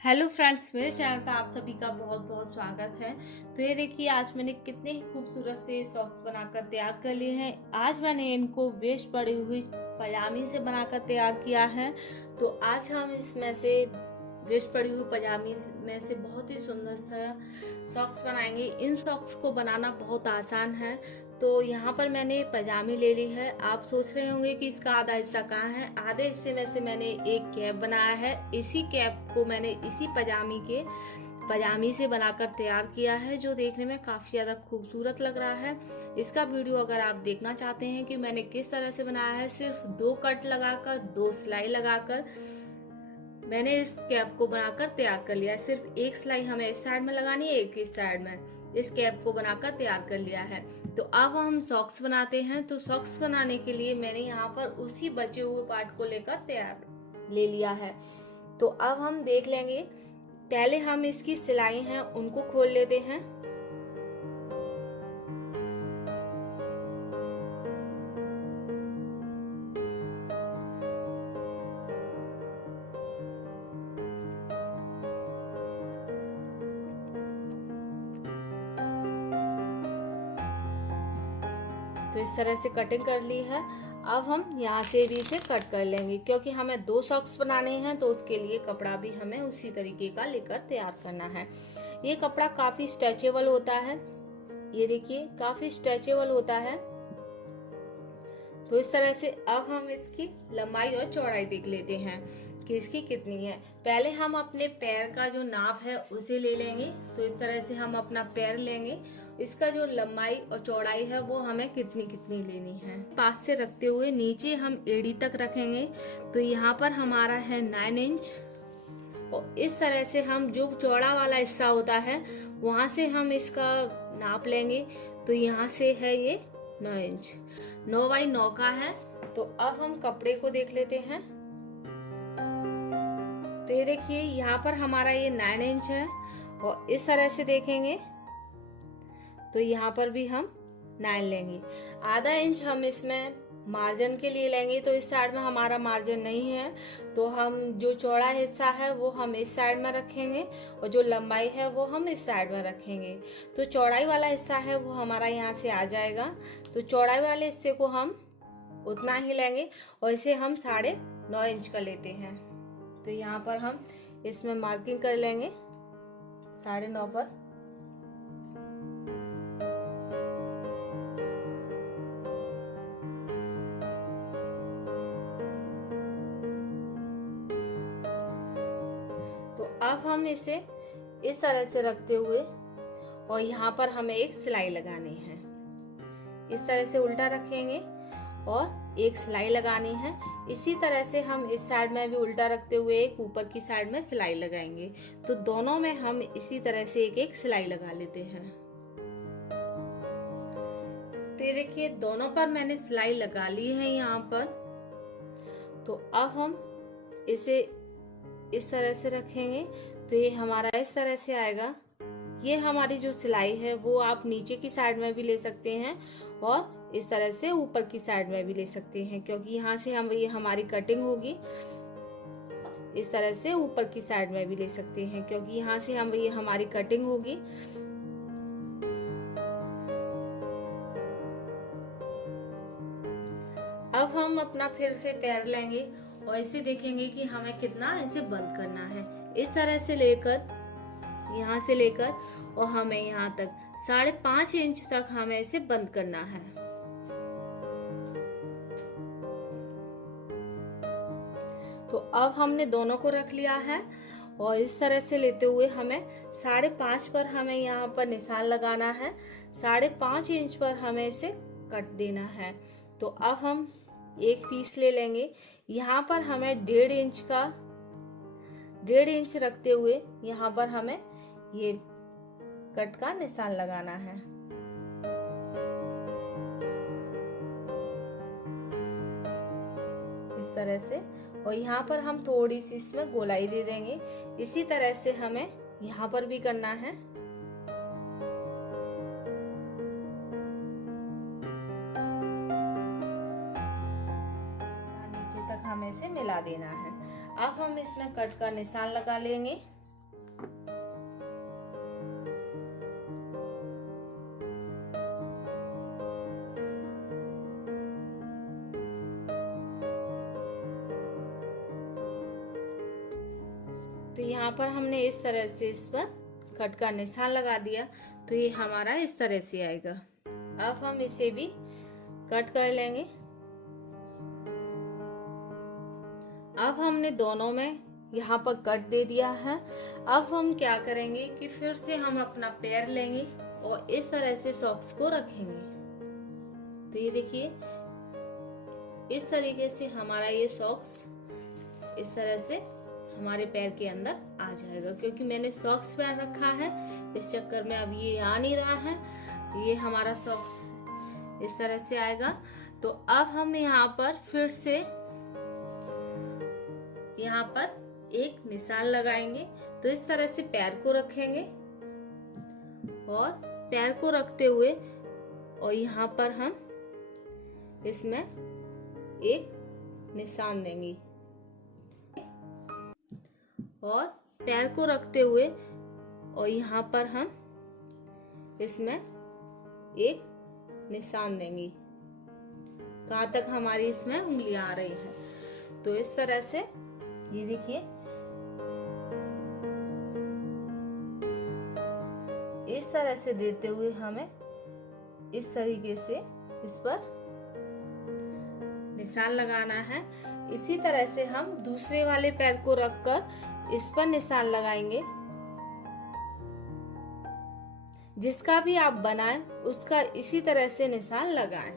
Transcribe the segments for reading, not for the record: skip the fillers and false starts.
Hello friends, मेरे channel पर आप सभी का बहुत बहुत स्वागत है। तो ये देखिए, आज मैंने कितने ही खूबसूरत से सॉक्स बनाकर तैयार कर लिए हैं। आज मैंने इनको वेस्ट पड़ी हुई पजामी से बनाकर तैयार किया है। तो आज हम इसमें से वेस्ट पड़ी हुई पजामी में से बहुत ही सुंदर सा सॉक्स बनाएंगे। इन सॉक्स को बनाना बहुत आसान है। तो यहाँ पर मैंने पजामी ले ली है। आप सोच रहे होंगे कि इसका आधा हिस्सा कहाँ है। आधे हिस्से में से मैंने एक कैप बनाया है। इसी कैप को मैंने इसी पजामी से बनाकर तैयार किया है, जो देखने में काफ़ी ज़्यादा खूबसूरत लग रहा है। इसका वीडियो अगर आप देखना चाहते हैं कि मैंने किस तरह से बनाया है, सिर्फ 2 कट लगाकर 2 सिलाई लगाकर मैंने इस कैप को बनाकर तैयार कर लिया है। सिर्फ एक सिलाई हमें इस साइड में लगानी है, एक इस साइड में। इस कैप को बनाकर तैयार कर लिया है। तो अब हम सॉक्स बनाते हैं। तो सॉक्स बनाने के लिए मैंने यहाँ पर उसी बचे हुए पार्ट को लेकर तैयार ले लिया है। तो अब हम देख लेंगे। पहले हम इसकी सिलाई हैं उनको खोल लेते हैं। तो इस तरह से कटिंग कर ली है। अब हम यहाँ से भी इसे कट कर लेंगे, क्योंकि हमें 2 सॉक्स बनाने हैं। तो उसके लिए कपड़ा भी हमें उसी तरीके का लेकर तैयार करना है। ये कपड़ा काफ़ी स्ट्रेचेबल होता है। ये देखिए, काफ़ी स्ट्रेचेबल होता है। तो इस तरह से अब हम इसकी लंबाई और चौड़ाई देख लेते हैं कि इसकी कितनी है। पहले हम अपने पैर का जो नाप है उसे ले लेंगे। तो इस तरह से हम अपना पैर लेंगे। इसका जो लंबाई और चौड़ाई है वो हमें कितनी कितनी लेनी है। पास से रखते हुए नीचे हम एड़ी तक रखेंगे। तो यहाँ पर हमारा है 9 इंच। और इस तरह से हम जो चौड़ा वाला हिस्सा होता है वहाँ से हम इसका नाप लेंगे। तो यहाँ से है ये 9 इंच, 9 बाई 9 का है। तो अब हम कपड़े को देख लेते हैं। तो ये देखिए, यहाँ पर हमारा ये 9 इंच है। और इस तरह से देखेंगे तो यहाँ पर भी हम 9 लेंगे। आधा इंच हम इसमें मार्जिन के लिए लेंगे। तो इस साइड में हमारा मार्जिन नहीं है, तो हम जो चौड़ा हिस्सा है वो हम इस साइड में रखेंगे और जो लंबाई है वो हम इस साइड में रखेंगे। तो चौड़ाई वाला हिस्सा है वो हमारा यहाँ से आ जाएगा। तो चौड़ाई वाले हिस्से को हम उतना ही लेंगे और इसे हम 9.5 इंच का लेते हैं। तो यहाँ पर हम इसमें मार्किंग कर लेंगे 9.5 पर। तो अब हम इसे इस तरह से रखते हुए और यहाँ पर हमें एक सिलाई लगानी है। इस तरह से उल्टा रखेंगे और एक सिलाई लगानी है। इसी तरह से हम इस साइड में भी उल्टा रखते हुए एक ऊपर की साइड में सिलाई लगाएंगे। तो दोनों में हम इसी तरह से एक एक सिलाई लगा लेते हैं। तो ये देखिए, दोनों पर मैंने सिलाई लगा ली है यहाँ पर। तो अब हम इसे इस तरह से रखेंगे। तो ये हमारा इस तरह से आएगा। ये हमारी जो सिलाई है वो आप नीचे की साइड में भी ले सकते हैं और इस तरह से ऊपर की साइड में भी ले सकते हैं, क्योंकि यहाँ से ये हमारी कटिंग होगी। इस तरह से ऊपर की साइड में भी ले सकते हैं, क्योंकि यहाँ से ये हमारी कटिंग होगी। अब हम अपना फिर से पैर लेंगे और इसे देखेंगे कि हमें कितना इसे बंद करना है। इस तरह से लेकर, यहाँ से लेकर और हमें यहाँ तक 5.5 इंच तक हमें इसे बंद करना है। तो अब हमने दोनों को रख लिया है और इस तरह से लेते हुए हमें 5.5 पर हमें यहाँ पर निशान लगाना है। 5.5 इंच पर हमें इसे कट देना है। तो अब हम एक पीस ले लेंगे। यहाँ पर हमें 1.5 इंच रखते हुए यहाँ पर हमें ये कट का निशान लगाना है। इस तरह से। और यहाँ पर हम थोड़ी सी इसमें गोलाई दे देंगे। इसी तरह से हमें यहाँ पर भी करना है। नीचे तक हमें इसे मिला देना है। अब हम इसमें कट का निशान लगा लेंगे। तो यहाँ पर हमने इस तरह से इस पर कट का निशान लगा दिया, तो ये हमारा इस तरह से आएगा। अब हम इसे भी कट कर लेंगे। अब हमने दोनों में यहाँ पर कट दे दिया है। अब हम क्या करेंगे कि फिर से हम अपना पैर लेंगे और इस तरह से सॉक्स को रखेंगे। तो ये देखिए, इस तरीके से हमारा ये सॉक्स इस तरह से हमारे पैर के अंदर आ जाएगा। क्योंकि मैंने सॉक्स पहन रखा है, इस चक्कर में अब ये आ नहीं रहा है। ये हमारा सॉक्स इस तरह से आएगा। तो अब हम यहाँ पर फिर से यहाँ पर एक निशान लगाएंगे। तो इस तरह से पैर को रखेंगे और पैर को रखते हुए और यहाँ पर हम इसमें एक निशान देंगे और पैर को रखते हुए और यहाँ पर हम इसमें एक निशान देंगे। कहाँ तक हमारी इसमें उंगलियां आ रही है। तो इस तरह से ये देखिए, इस तरह से देते हुए हमें इस तरीके से इस पर निशान लगाना है। इसी तरह से हम दूसरे वाले पैर को रखकर इस पर निशान लगाएंगे। जिसका भी आप बनाएं उसका इसी तरह से निशान लगाएं।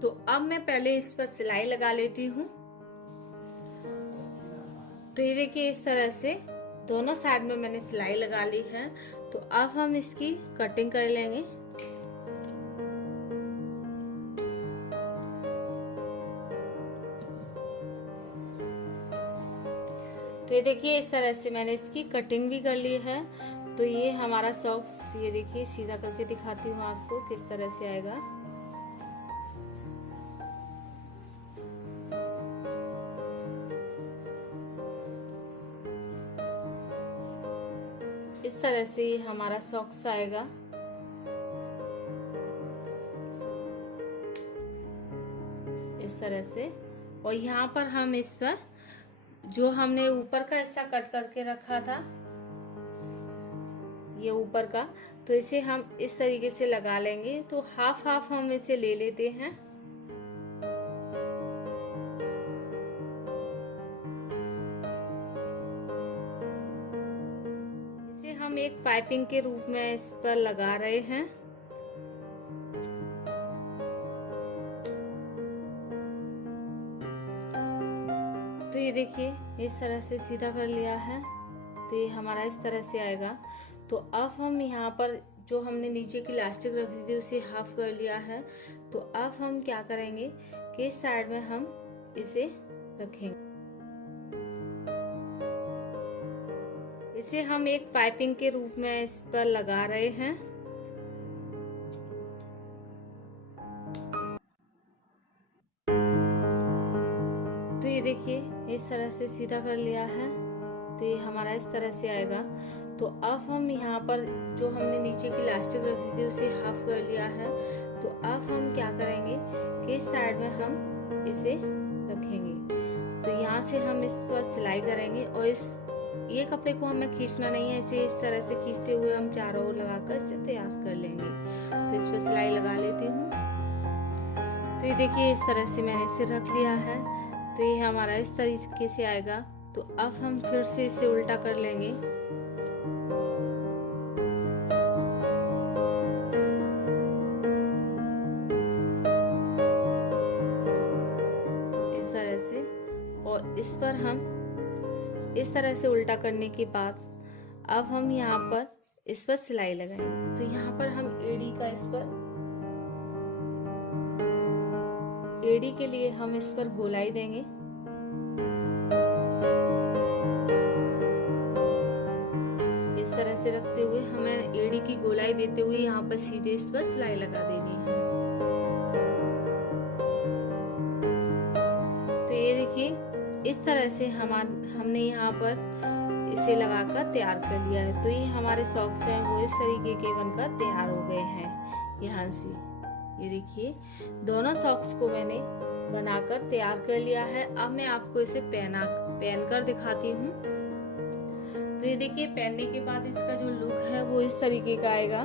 तो अब मैं पहले इस पर सिलाई लगा लेती हूँ। तो ये देखिए, इस तरह से दोनों साइड में मैंने सिलाई लगा ली है। तो अब हम इसकी कटिंग कर लेंगे। तो ये देखिए, इस तरह से मैंने इसकी कटिंग भी कर ली है। तो ये हमारा सॉक्स, ये देखिए सीधा करके दिखाती हूँ आपको किस तरह से आएगा। इस तरह से ये हमारा सॉक्स आएगा। इस तरह से। और यहाँ पर हम इस पर जो हमने ऊपर का हिस्सा कट करके रखा था, ये ऊपर का, तो इसे हम इस तरीके से लगा लेंगे। तो हाफ हाफ हम इसे ले लेते हैं। इसे हम एक पाइपिंग के रूप में इस पर लगा रहे हैं। तो ये देखिए, इस तरह से सीधा कर लिया है। तो ये हमारा इस तरह से आएगा। तो अब हम यहाँ पर जो हमने नीचे की इलास्टिक रखी थी उसे हाफ कर लिया है। तो अब हम क्या करेंगे कि इस साइड में हम इसे रखेंगे। इसे हम एक पाइपिंग के रूप में इस पर लगा रहे हैं। तो ये देखिए, इस तरह से सीधा कर लिया है। तो ये हमारा इस तरह से आएगा। तो अब हम यहाँ पर जो हमने नीचे की इलास्टिक रखी थी उसे हाफ कर लिया है। तो अब हम क्या करेंगे कि इस साइड में हम इसे रखेंगे। तो यहाँ से हम इस पर सिलाई करेंगे और ये कपड़े को हमें खींचना नहीं है। इसे इस तरह से खींचते हुए हम चारों ओर लगाकर इसे तैयार कर लेंगे। तो इस पर सिलाई लगा लेती हूँ। तो ये देखिए, इस तरह से मैंने इसे रख लिया है। तो ये हमारा इस तरीके से आएगा। तो अब हम फिर से इसे उल्टा कर लेंगे। इस तरह से, और इस पर हम इस तरह से उल्टा करने के बाद अब हम यहाँ पर इस पर सिलाई लगाएंगे। तो यहाँ पर हम एड़ी का एड़ी के लिए हम इस पर गोलाई देंगे। इस तरह से रखते हुए हमें एड़ी की गोलाई देते हुए यहाँ पर सीधे इस पर सिलाई लगा देनी है। तो ये देखिए, इस तरह से हमने यहाँ पर इसे लगाकर तैयार कर लिया है। तो ये हमारे सॉक्स हैं वो इस तरीके के बनकर तैयार हो गए हैं यहाँ से। ये देखिए दोनों सॉक्स को मैंने बनाकर तैयार कर लिया है। अब मैं आपको इसे पहन कर दिखाती हूँ। तो ये देखिए पहनने के बाद इसका जो लुक है वो इस तरीके का आएगा।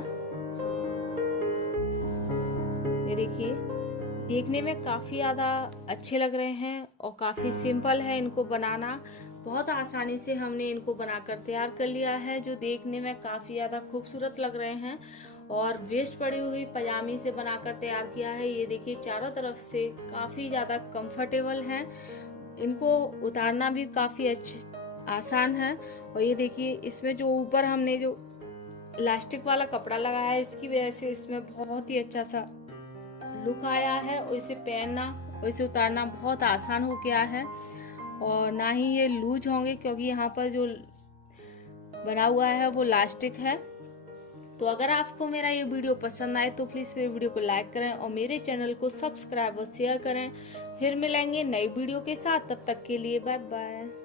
ये देखिए देखने में काफ़ी ज़्यादा अच्छे लग रहे हैं और काफ़ी सिंपल है इनको बनाना। बहुत आसानी से हमने इनको बनाकर तैयार कर लिया है, जो देखने में काफ़ी ज़्यादा खूबसूरत लग रहे हैं। और वेस्ट पड़ी हुई पजामी से बनाकर तैयार किया है। ये देखिए चारों तरफ से काफ़ी ज़्यादा कंफर्टेबल हैं, इनको उतारना भी काफ़ी आसान है। और ये देखिए इसमें जो ऊपर हमने जो इलास्टिक वाला कपड़ा लगाया है, इसकी वजह से इसमें बहुत ही अच्छा सा लुक आया है और इसे पहनना और इसे उतारना बहुत आसान हो गया है। और ना ही ये लूज होंगे, क्योंकि यहाँ पर जो बना हुआ है वो इलास्टिक है। तो अगर आपको मेरा ये वीडियो पसंद आए तो प्लीज़ मेरे वीडियो को लाइक करें और मेरे चैनल को सब्सक्राइब और शेयर करें। फिर मिलेंगे नई वीडियो के साथ, तब तक के लिए बाय बाय।